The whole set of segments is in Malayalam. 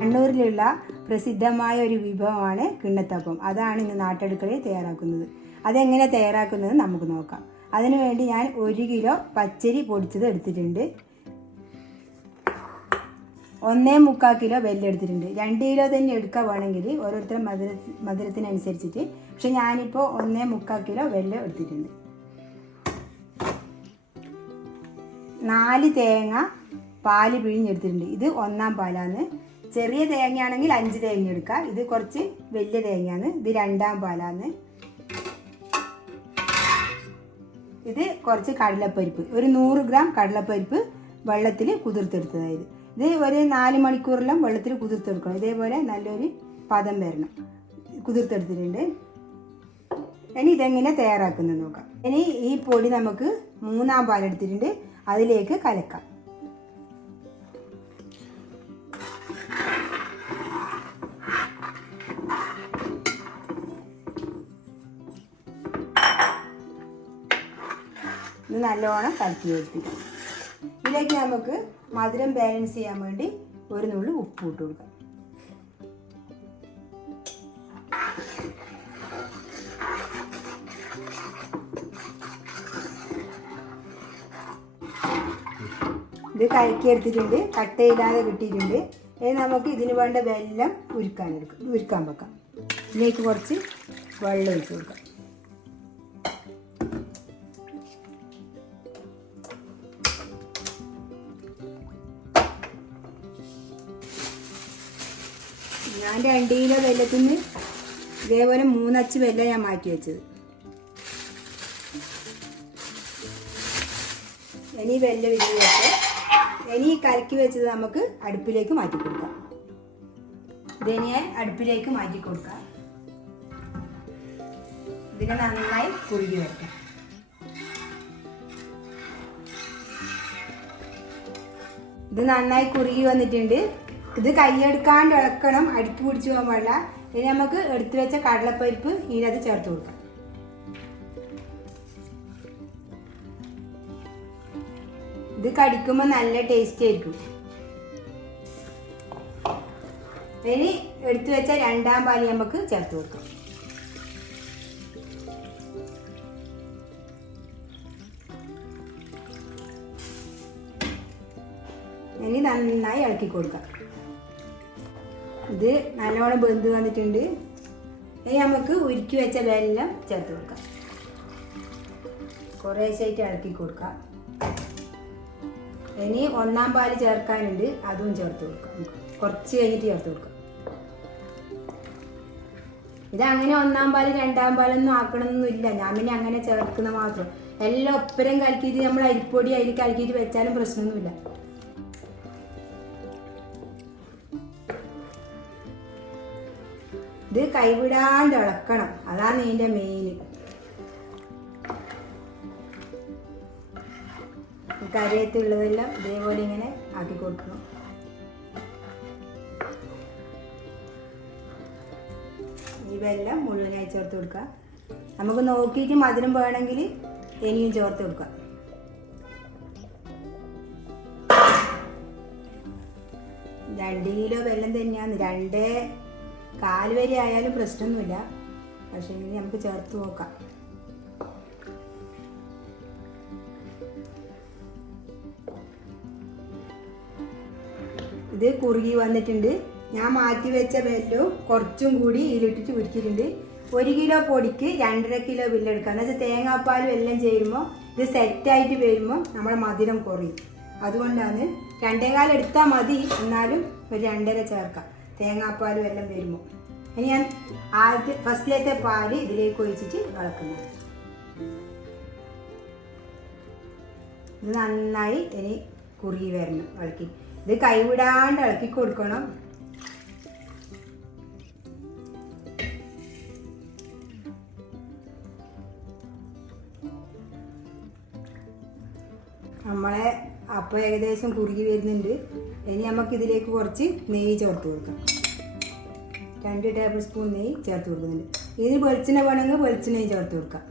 കണ്ണൂരിലുള്ള പ്രസിദ്ധമായ ഒരു വിഭവമാണ് കിണ്ണത്തപ്പം. അതാണ് ഇന്ന് നാട്ടടുക്കളയിൽ തയ്യാറാക്കുന്നത്. അതെങ്ങനെ തയ്യാറാക്കുന്നത് നമുക്ക് നോക്കാം. അതിനുവേണ്ടി ഞാൻ 1 കിലോ പച്ചരി പൊടിച്ചത് എടുത്തിട്ടുണ്ട്. 1.25 കിലോ വെല്ലം എടുത്തിട്ടുണ്ട്. 2 കിലോ തന്നെ എടുക്കാൻ വേണമെങ്കിൽ ഓരോരുത്തരും മധുരത്തിനനുസരിച്ചിട്ട്. പക്ഷെ ഞാനിപ്പോൾ 1.25 കിലോ വെല്ലം എടുത്തിട്ടുണ്ട്. 4 തേങ്ങ പാല് പിഴിഞ്ഞെടുത്തിട്ടുണ്ട്. ഇത് 1-ാം പാലാണ്. ചെറിയ തേങ്ങയാണെങ്കിൽ 5 തേങ്ങ എടുക്കുക. ഇത് കുറച്ച് വലിയ തേങ്ങയാണ്. ഇത് 2-ാം പാലാണ്. ഇത് കുറച്ച് കടലപ്പരിപ്പ്, ഒരു 100 ഗ്രാം കടലപ്പരിപ്പ് വെള്ളത്തിൽ കുതിർത്തെടുത്തതായത്. ഇത് ഒരു 4 മണിക്കൂറെല്ലാം വെള്ളത്തിൽ കുതിർത്തെടുക്കണം. ഇതേപോലെ നല്ലൊരു പദം വരണം. കുതിർത്തെടുത്തിട്ടുണ്ട്. ഇനി ഇതെങ്ങനെ തയ്യാറാക്കുന്നത് നോക്കാം. ഇനി ഈ പൊടി നമുക്ക് 3-ാം പാലെടുത്തിട്ടുണ്ട്. അതിലേക്ക് കലക്കാം. ഇത് നല്ലോണം കലക്കി വെച്ചിട്ട് ഇതിലേക്ക് നമുക്ക് മധുരം ബാലൻസ് ചെയ്യാൻ വേണ്ടി ഒരു നുള്ളി ഉപ്പ് ഇട്ട് കൊടുക്കാം. ഇത് കലക്കി എടുത്തിട്ടുണ്ട്. കട്ടയില്ലാതെ കിട്ടിയിട്ടുണ്ട്. ഇനി നമുക്ക് ഇതിന് വേണ്ട വെല്ലം ഉരുക്കാൻ വെക്കാം. ഇതിലേക്ക് കുറച്ച് വെള്ളം ഒഴിച്ച് കൊടുക്കാം. ഞാൻ 2 കിലോ വെല്ലത്തിൽ നിന്ന് ഇതേപോലെ 3 അച്ച് വെല്ലം ഞാൻ മാറ്റി വെച്ചത്. ഇനി വെല്ലം വിരിഞ്ഞിട്ട് ഇനി കലക്കി വെച്ചത് നമുക്ക് അടുപ്പിലേക്ക് മാറ്റി കൊടുക്കാം. ഇതിനെ അടുപ്പിലേക്ക് മാറ്റി കൊടുക്കാം. ഇതിനെ നന്നായി കുറുകി വെക്കാം. ഇത് നന്നായി കുറുകി വന്നിട്ടുണ്ട്. ഇത് കൈയെടുക്കാണ്ട് ഇളക്കണം, അടുക്കി പിടിച്ചു പോകാൻ പാടില്ല. ഇനി നമുക്ക് എടുത്തു വെച്ച കടലപ്പരിപ്പ് ഇതിനകത്ത് ചേർത്ത് കൊടുക്കാം. ഇത് കടിക്കുമ്പോൾ നല്ല ടേസ്റ്റ് ആയിരിക്കും. ഇനി എടുത്തു വെച്ച 2-ാം പാല് നമുക്ക് ചേർത്ത് കൊടുക്കാം. ഇനി നന്നായി ഇളക്കി കൊടുക്കാം. ഇത് നല്ലോണം വെന്ത് വന്നിട്ടുണ്ട്. ഇനി നമുക്ക് ഉരുക്കി വെച്ച വെല്ലം ചേർത്ത് കൊടുക്കാം. കുറേശ്ശായിട്ട് ഇളക്കി കൊടുക്കാം. ഇനി 1-ാം പാല് ചേർക്കാനുണ്ട്, അതും ചേർത്ത് കൊടുക്കാം. കുറച്ച് കഴിഞ്ഞിട്ട് ചേർത്ത് കൊടുക്കാം. ഇതങ്ങനെ 1-ാം പാല് 2-ാം പാലൊന്നും ആക്കണമെന്നൊന്നുമില്ല. ഞാൻ പിന്നെ അങ്ങനെ ചേർക്കുന്ന മാത്രം. എല്ലാം ഒപ്പരം കലക്കിയിട്ട് നമ്മൾ അരിപ്പൊടി അതിൽ കലക്കിയിട്ട് വെച്ചാലും പ്രശ്നമൊന്നുമില്ല. ഇത് കൈവിടാണ്ട് ഇളക്കണം. അതാണ് ഇതിൻ്റെ മെയിൻ. കരയത്തുള്ളതെല്ലാം ഇതേപോലെ ഇങ്ങനെ ആക്കി കൊടുക്കണം. ഈ വെല്ലം മുഴുവനായി ചേർത്ത് കൊടുക്കുക. നമുക്ക് നോക്കിയിട്ട് മധുരം വേണമെങ്കിൽ ഇനിയും ചേർത്ത് കൊടുക്കാം. രണ്ട് കിലോ വെല്ലം തന്നെയാണ്. 2.25 വരെ ആയാലും പ്രശ്നമൊന്നുമില്ല. പക്ഷേ ഇനി നമുക്ക് ചേർത്ത് നോക്കാം. ഇത് കുറുകി വന്നിട്ടുണ്ട്. ഞാൻ മാറ്റി വെച്ച വെല്ലവും കുറച്ചും കൂടി ഇതിലിട്ടിട്ട് ഉരുക്കിയിട്ടുണ്ട്. 1 കിലോ പൊടിക്ക് 2.5 കിലോ വെല്ലെടുക്കുക. എന്ന് വെച്ചാൽ തേങ്ങാപ്പാലും എല്ലാം ചേരുമ്പോൾ ഇത് സെറ്റായിട്ട് വരുമ്പോൾ നമ്മുടെ മധുരം കുറയും. അതുകൊണ്ടാണ് 2.25 എടുത്താൽ മതി. എന്നാലും ഒരു 2.5 ചേർക്കാം തേങ്ങാപ്പാലും എല്ലാം വരുമ്പോൾ. ഇനി ഞാൻ ഫസ്റ്റിലത്തെ പാല് ഇതിലേക്ക് ഒഴിച്ചിട്ട് ഇളക്കുന്നത്. ഇത് നന്നായി ഇനി കുറുകി വരണം. ഇളക്കി ഇത് കൈവിടാണ്ട് ഇളക്കി കൊടുക്കണം. നമ്മളെ അപ്പം ഏകദേശം കുറുകി വരുന്നുണ്ട്. ഇനി നമുക്ക് ഇതിലേക്ക് കുറച്ച് നെയ്യ് ചേർത്ത് കൊടുക്കാം. 2 ടേബിൾ സ്പൂൺ നെയ്യ് ചേർത്ത് കൊടുക്കുന്നുണ്ട്. ഇതിന് വെളിച്ചെണ്ണ വേണമെങ്കിൽ വെളിച്ചെണ്ണയും ചേർത്ത് കൊടുക്കാം.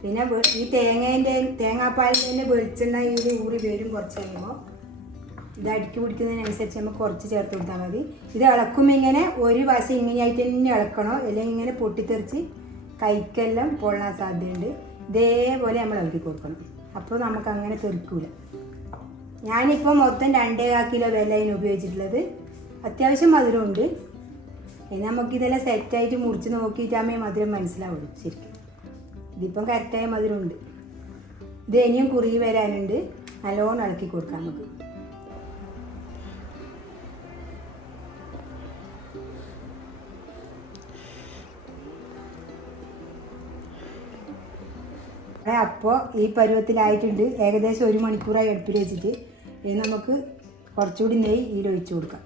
പിന്നെ ഈ തേങ്ങാപ്പാലിൽ തന്നെ വെളിച്ചെണ്ണ ഇതിൽ ഊറി വരും കുറച്ച് കഴിയുമ്പോൾ. ഇത് അടുക്കി പിടിക്കുന്നതിനനുസരിച്ച് നമുക്ക് കുറച്ച് ചേർത്ത് കൊടുത്താൽ മതി. ഇത് ഇളക്കുമ്പോൾ ഇങ്ങനെ ഒരു വശം ഇങ്ങനെയായിട്ട് തന്നെ ഇളക്കണോ, അല്ലെങ്കിൽ ഇങ്ങനെ പൊട്ടിത്തെറിച്ച് കൈക്കെല്ലാം പൊള്ളാൻ സാധ്യതയുണ്ട്. ഇതേപോലെ നമ്മൾ ഇളക്കി കൊടുക്കണം, അപ്പോൾ നമുക്ക് അങ്ങനെ തെറിക്കൂല. ഞാനിപ്പോൾ മൊത്തം 2.25 കിലോ വെല്ലയിന് ഉപയോഗിച്ചിട്ടുള്ളത്. അത്യാവശ്യം മധുരമുണ്ട്. ഇനി നമുക്കിതെല്ലാം സെറ്റായിട്ട് മുറിച്ച് നോക്കിയിട്ടാകുമ്പോൾ മധുരം മനസ്സിലാവുള്ളൂ ശരിക്കും. ഇതിപ്പം കറക്റ്റായ മധുരമുണ്ട്. ഇത് ഇനിയും കുറുകി വരാനുണ്ട്. നല്ലോണം ഇളക്കി കൊടുക്കാം നമുക്ക്. അപ്പോൾ ഈ പരുവത്തിലായിട്ടുണ്ട്. ഏകദേശം 1 മണിക്കൂറായി അടുപ്പിൽ വെച്ചിട്ട്. ഇനി നമുക്ക് കുറച്ചുകൂടി നെയ്യ് ഇതിലൊഴിച്ച് കൊടുക്കാം.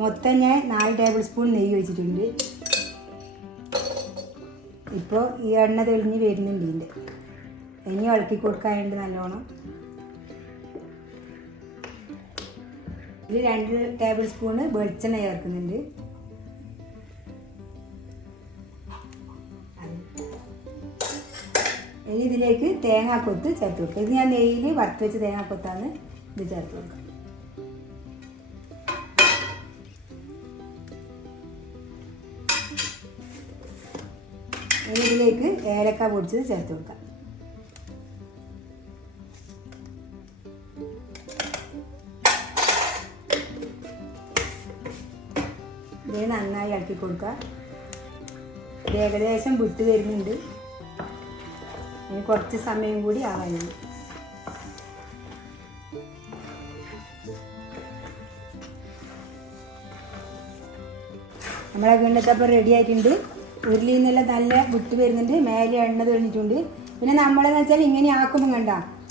മൊത്തം ഞാൻ 4 ടേബിൾ സ്പൂൺ നെയ്യ് ഒഴിച്ചിട്ടുണ്ട്. ഇപ്പോൾ ഈ എണ്ണ തെളിഞ്ഞ് വരുന്നുണ്ട്. ഇതിൻ്റെ ഇനി ഇളക്കി കൊടുക്കാനുണ്ട് നല്ലോണം. ഇതിൽ 2 ടേബിൾ സ്പൂണ് വെളിച്ചെണ്ണ ചേർക്കുന്നുണ്ട്. ഇനി ഇതിലേക്ക് തേങ്ങാക്കൊത്ത് ചേർത്ത് കൊടുക്കുക. ഇത് ഞാൻ നെയ്യിൽ വറുത്ത് വെച്ച് തേങ്ങാക്കൊത്താണ് ഇത് ചേർത്ത് കൊടുക്കുക. ഇനി ഇതിലേക്ക് ഏലക്ക പൊടിച്ചത് ചേർത്ത് കൊടുക്കാം. ഇത് നന്നായി ഇളക്കി കൊടുക്കുക. ഇത് ഏകദേശം വിട്ട് വരുന്നുണ്ട്. ഇനി കുറച്ച് സമയം കൂടി ആവാനുണ്ട്. നമ്മളെ ഗണ്ണത്തപ്പം റെഡി ആയിട്ടുണ്ട്. ഉരുളിയിൽ നിന്നെല്ലാം നല്ല വിട്ട് വരുന്നുണ്ട്. മേലെ എണ്ണ തെളിഞ്ഞിട്ടുണ്ട്. പിന്നെ നമ്മളെന്ന് വെച്ചാൽ ഇങ്ങനെ ആക്കുമ്പോൾ കണ്ട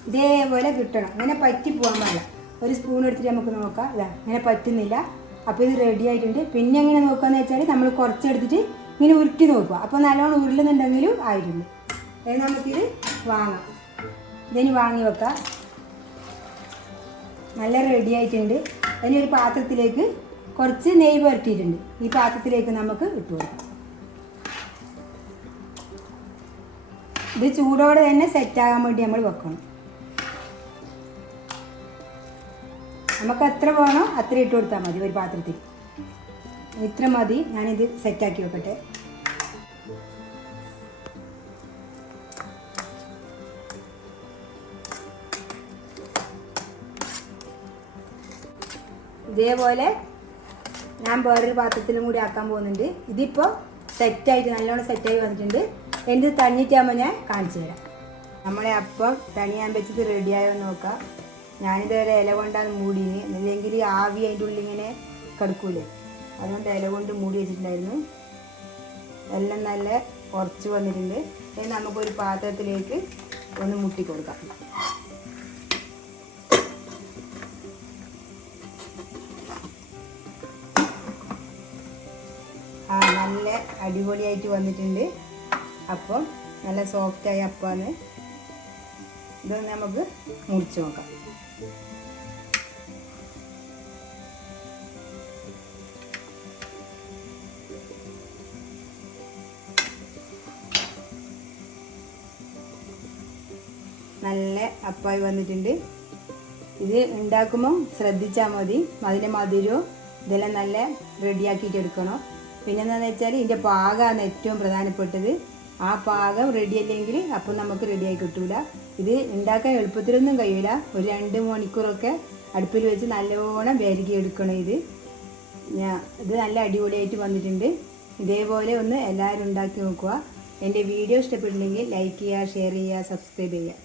ഇതേപോലെ കിട്ടണം. ഇങ്ങനെ പറ്റി പോകാൻ പാടില്ല. ഒരു സ്പൂൺ എടുത്തിട്ട് നമുക്ക് നോക്കാം. ഇതാ ഇങ്ങനെ പറ്റുന്നില്ല. അപ്പോൾ ഇത് റെഡി ആയിട്ടുണ്ട്. പിന്നെ എങ്ങനെ നോക്കുകയെന്ന് വെച്ചാൽ നമ്മൾ കുറച്ചെടുത്തിട്ട് ഇങ്ങനെ ഉരുട്ടി നോക്കുക. അപ്പോൾ നല്ലോണം ഉരുളുന്നുണ്ടെങ്കിലും ആയിട്ടുണ്ട്. അത് നമുക്കിത് വാങ്ങാം. ഇതിന് വാങ്ങി വെക്കാം. നല്ല റെഡി ആയിട്ടുണ്ട്. അതിന് ഒരു പാത്രത്തിലേക്ക് കുറച്ച് നെയ്യ് പുരട്ടിയിട്ടുണ്ട്. ഈ പാത്രത്തിലേക്ക് നമുക്ക് ഇട്ട് കൊടുക്കാം. ഇത് ചൂടോടെ തന്നെ സെറ്റാകാൻ വേണ്ടി നമ്മൾ വെക്കണം. നമുക്ക് എത്ര വേണോ അത്ര ഇട്ട് കൊടുത്താൽ മതി ഒരു പാത്രത്തിൽ. ഇത്ര മതി. ഞാനിത് സെറ്റാക്കി വെക്കട്ടെ. ഇതേപോലെ ഞാൻ വേറൊരു പാത്രത്തിലും കൂടി ആക്കാൻ പോകുന്നുണ്ട്. ഇതിപ്പോൾ സെറ്റായിട്ട് നല്ലോണം സെറ്റായി വന്നിട്ടുണ്ട്. എന്ത് തണിഞ്ഞിട്ടാകുമ്പോൾ ഞാൻ കാണിച്ചു തരാം. നമ്മളെ അപ്പം തണിയാൻ വെച്ചിട്ട് റെഡിയായോ നോക്കാം. ഞാനിതുവരെ ഇല കൊണ്ടാണ് മൂടിന്, അല്ലെങ്കിൽ ആവി അതിൻ്റെ ഉള്ളിൽ ഇങ്ങനെ കിടക്കൂലേ, അതുകൊണ്ട് ഇല കൊണ്ട് മൂടി വെച്ചിട്ടുണ്ടായിരുന്നു. എല്ലാം നല്ല ഉറച്ച് വന്നിട്ടുണ്ട്. ഇനി നമുക്കൊരു പാത്രത്തിലേക്ക് ഒന്ന് മുട്ടി കൊടുക്കാം. നല്ല അടിപൊളിയായിട്ട് വന്നിട്ടുണ്ട്. അപ്പം നല്ല സോഫ്റ്റായ അപ്പമാണ്. ഇതൊന്ന് നമുക്ക് മുറിച്ച് നോക്കാം. നല്ല അപ്പായി വന്നിട്ടുണ്ട്. ഇത് ഉണ്ടാക്കുമ്പോൾ ശ്രദ്ധിച്ചാൽ മതി. അതിൻ്റെ മധുരവും ഇതെല്ലാം നല്ല റെഡിയാക്കിയിട്ട് എടുക്കണം. പിന്നെ എന്താണെന്ന് വെച്ചാൽ ഇതിൻ്റെ പാകമാണ് ഏറ്റവും പ്രധാനപ്പെട്ടത്. ആ പാകം റെഡി അല്ലെങ്കിൽ അപ്പം നമുക്ക് റെഡിയായി കിട്ടൂല. ഇത് ഉണ്ടാക്കാൻ എളുപ്പത്തിലൊന്നും കഴിയില്ല. ഒരു 2 മണിക്കൂറൊക്കെ അടുപ്പിൽ വെച്ച് നല്ലോണം വരകി എടുക്കണം. ഇത് നല്ല അടിപൊളിയായിട്ട് വന്നിട്ടുണ്ട്. ഇതേപോലെ ഒന്ന് എല്ലാവരും ഉണ്ടാക്കി നോക്കുക. എൻ്റെ വീഡിയോ ഇഷ്ടപ്പെട്ടില്ലെങ്കിൽ ലൈക്ക് ചെയ്യുക, ഷെയർ ചെയ്യുക, സബ്സ്ക്രൈബ് ചെയ്യുക.